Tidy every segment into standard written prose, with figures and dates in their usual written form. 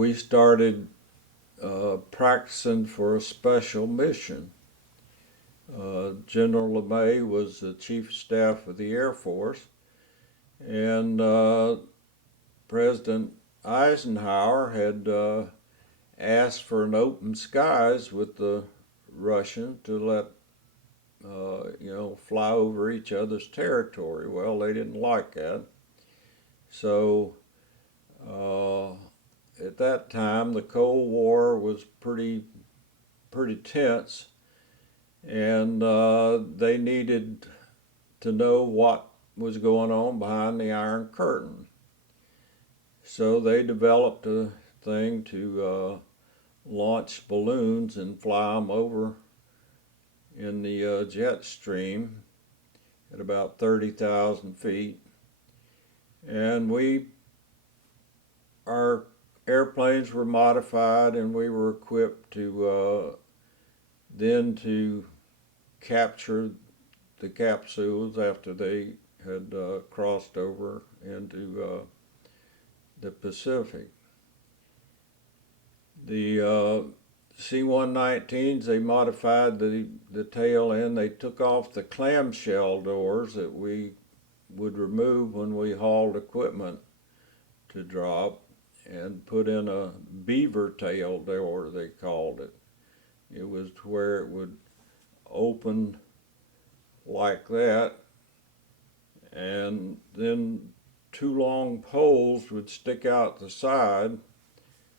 we started practicing for a special mission. General LeMay was the Chief of Staff of the Air Force, and President Eisenhower had asked for an open skies with the Russians to let fly over each other's territory. Well, they didn't like that. So at that time, the Cold War was pretty tense, and they needed to know what was going on behind the Iron Curtain. So they developed a thing to launch balloons and fly them over in the jet stream at about 30,000 feet. And our airplanes were modified, and we were equipped to then to capture the capsules after they had crossed over into the Pacific. The C-119s, they modified the tail end. They took off the clamshell doors that we would remove when we hauled equipment to drop, and put in a beaver tail door, they called it. It was to where it would open like that, and then two long poles would stick out the side.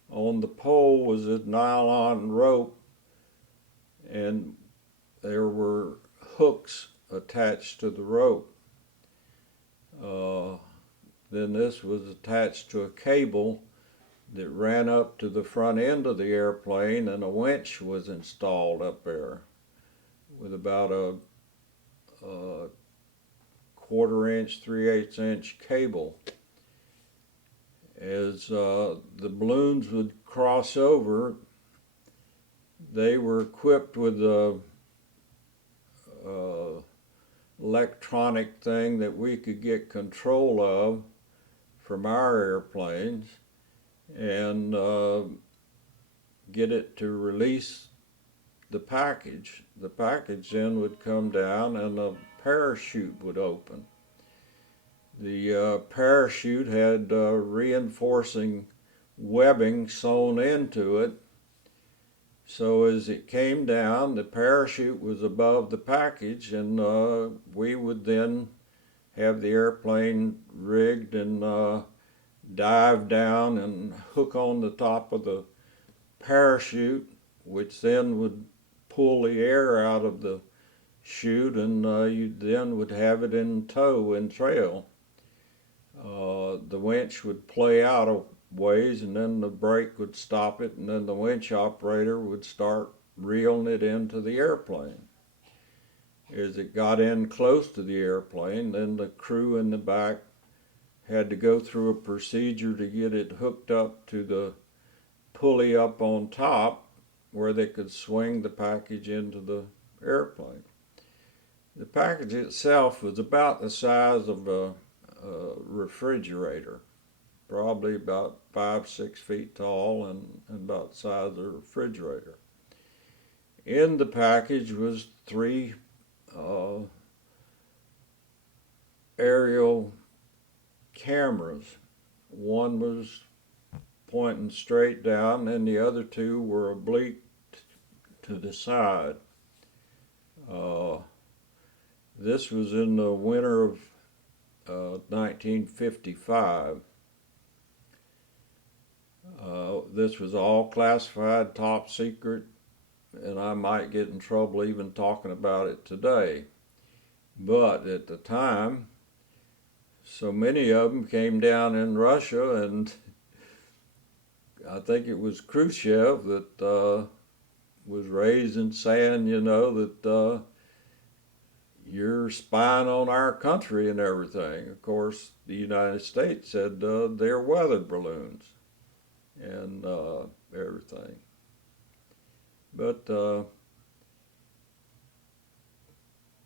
On the pole was a nylon rope, and there were hooks attached to the rope. Then this was attached to a cable that ran up to the front end of the airplane, and a winch was installed up there with about a 1/4 inch, 3/8 inch cable. As the balloons would cross over, they were equipped with a electronic thing that we could get control of from our airplanes, and get it to release the package. The package then would come down, and a parachute would open. The parachute had reinforcing webbing sewn into it, so as it came down, the parachute was above the package, and we would then have the airplane rigged and dive down and hook on the top of the parachute, which then would pull the air out of the chute, and you then would have it in tow and trail. The winch would play out a ways, and then the brake would stop it, and then the winch operator would start reeling it into the airplane. As it got in close to the airplane, then the crew in the back had to go through a procedure to get it hooked up to the pulley up on top, where they could swing the package into the airplane. The package itself was about the size of a refrigerator, probably about 5-6 feet tall, and about the size of a refrigerator. In the package was 3 aerial cameras. One was pointing straight down, and the other 2 were oblique to the side. This was in the winter of 1955. This was all classified, top secret, and I might get in trouble even talking about it today. But at the time, so many of them came down in Russia, and I think it was Khrushchev that was raising, saying, that you're spying on our country and everything. Of course, the United States said they're weather balloons and everything. But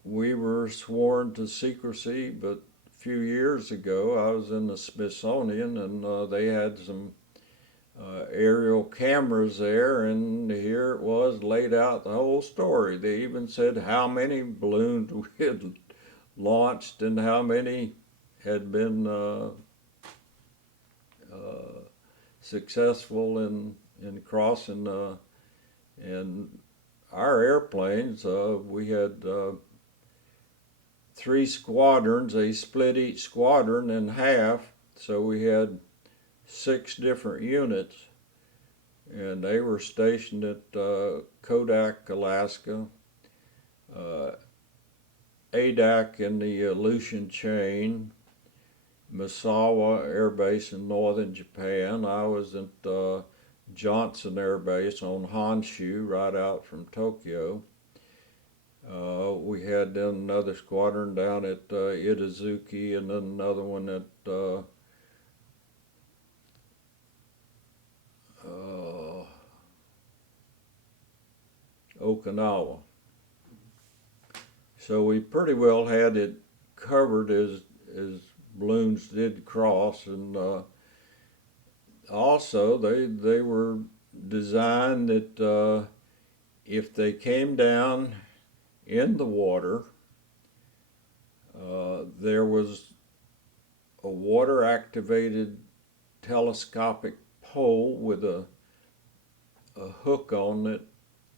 we were sworn to secrecy. But a few years ago, I was in the Smithsonian, and they had some aerial cameras there, and here it was laid out the whole story. They even said how many balloons we had launched and how many had been successful in crossing. And our airplanes, we had 3 squadrons. They split each squadron in half, so we had 6 different units, and they were stationed at Kodak, Alaska, Adak in the Aleutian Chain, Misawa Air Base in northern Japan. I was at Johnson Air Base on Honshu, right out from Tokyo. We had then another squadron down at Itazuki, and then another one at Okinawa. So we pretty well had it covered as balloons did cross, and also they were designed that if they came down in the water, there was a water-activated telescopic pole with a hook on it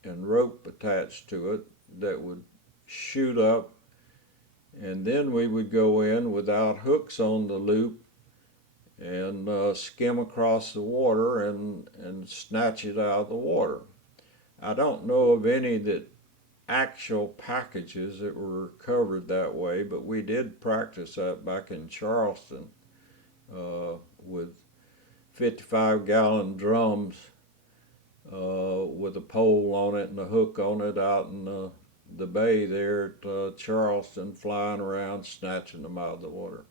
and rope attached to it that would shoot up, and then we would go in without hooks on the loop and skim across the water and snatch it out of the water. I don't know of any that actual packages that were covered that way, but we did practice that back in Charleston with 55-gallon drums with a pole on it and a hook on it out in the bay there at Charleston, flying around snatching them out of the water.